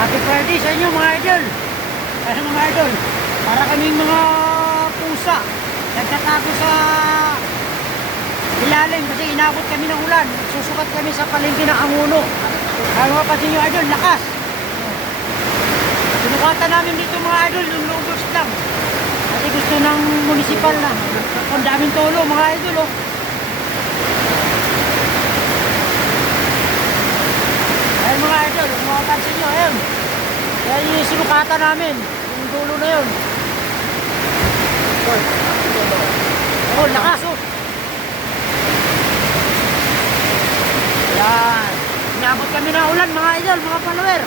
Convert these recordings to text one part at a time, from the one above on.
Happy Friday sa inyo mga idol. Ano mga idol? Para kaming mga pusa. Nagtatago sa ilalim kasi inabot kami ng ulan. Susukat kami sa palengke ng Anguno. Kaya mga pati nyo idol, lakas. Sinukatan namin dito mga idol, yung lubos lang. Kasi gusto ng municipal na. Ang daming tolo mga idol oh. Ayun mga idol, kung makapansin nyo, ayun. Yan yung sinukatan namin, yung dulo na yun. Oh, lakas oh. Yan. Inabot kami ng ulan mga idol, mga follower.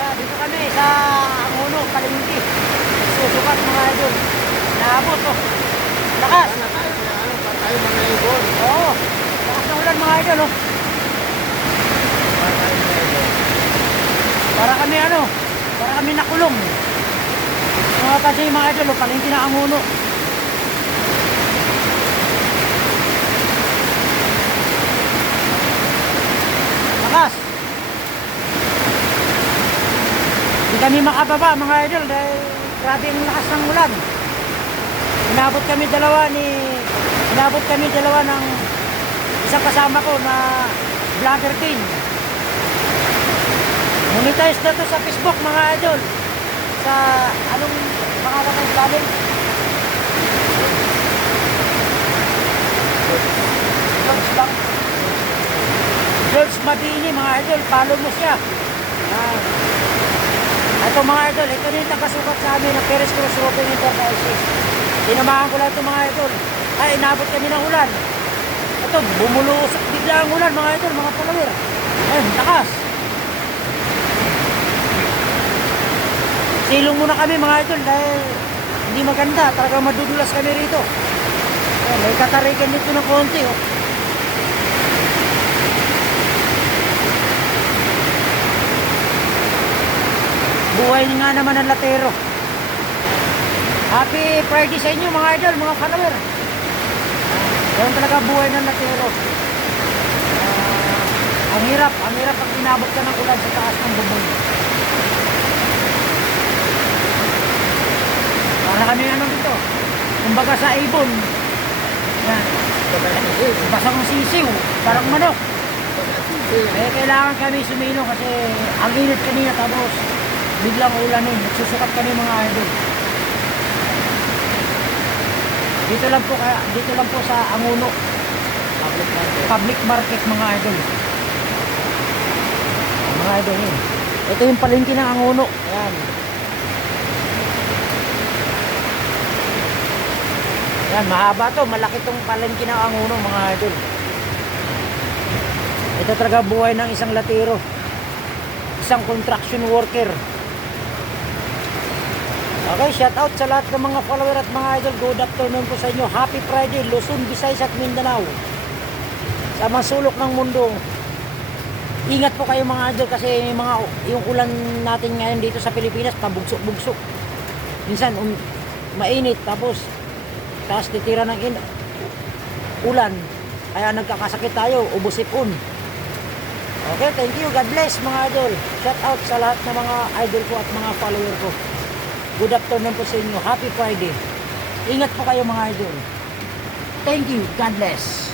Yan, dito kami sa Angono, Palengke. Susukat mga idol. Inabot oh. Lakas. Ano tayo na mga ibon. Oo. Lakas ng ulan mga idol oh. Pa tayo mga ibon. Para kami ano, para kami nakulong. Mga kasi mga idol, oh, palengke na ang uno. Lakas. Hindi kami makababa mga idol dahil grabe ang lakas ng ulan. Inabot kami dalawa ni inabot kami dalawa ng isang kasama ko na vlogger king. Monetize na to sa Facebook mga idol. Sa anong ng vlogger? George Bang. George Madini mga idol. Follow mo siya. Ah. Ito mga idol, ito na yung tagasukat sa amin ng Perez Cruz Roofing Enterprises. Tinamahan ko lang ito mga idol. Ay, inabot kami ng ulan. Ito, bumulusok bigla ang ulan mga idol, mga palawir. Ayun, lakas. Silong muna kami mga idol dahil hindi maganda. Talagang madudulas kami rito. Oh, may katarikan dito ng konti. Oh. Buhay nga naman ang latero. Happy Friday sa inyo mga idol, mga follower. Ganun talaga buhay ng latero. Ah, ang hirap, ang hirap pag inabot ka ng ulan sa taas ng bubong. Para kami ano dito. Kumbaga sa ibon. Yan. Basta kong sisiw. Parang manok. Eh, kailangan kami sumino kasi ang init kanina tapos biglang ulanin. Nagsusukat kami mga idol. Dito lang po kaya dito lang po sa Anguno Public market. public market mga idol. Mga idol yun. Ito yung palengke ng Anguno. Ayan. Yan, mahaba to. Malaki tong palengke ng Anguno mga idol. Ito talaga buhay ng isang latero. Isang construction worker. Okay, shout out sa lahat ng mga follower at mga idol. Good afternoon po sa inyo. Happy Friday, Luzon, Visayas at Mindanao. Sa mga sulok ng mundo. Ingat po kayo mga idol kasi mga yung ulan natin ngayon dito sa Pilipinas pabugsok-bugsok. Minsan um, mainit tapos taas titira ng in, ulan. Kaya nagkakasakit tayo, ubusipon. Okay, thank you. God bless mga idol. Shout out sa lahat ng mga idol ko at mga follower ko. Good afternoon po sa inyo. Happy Friday. Ingat po kayo mga idol. Thank you. God bless.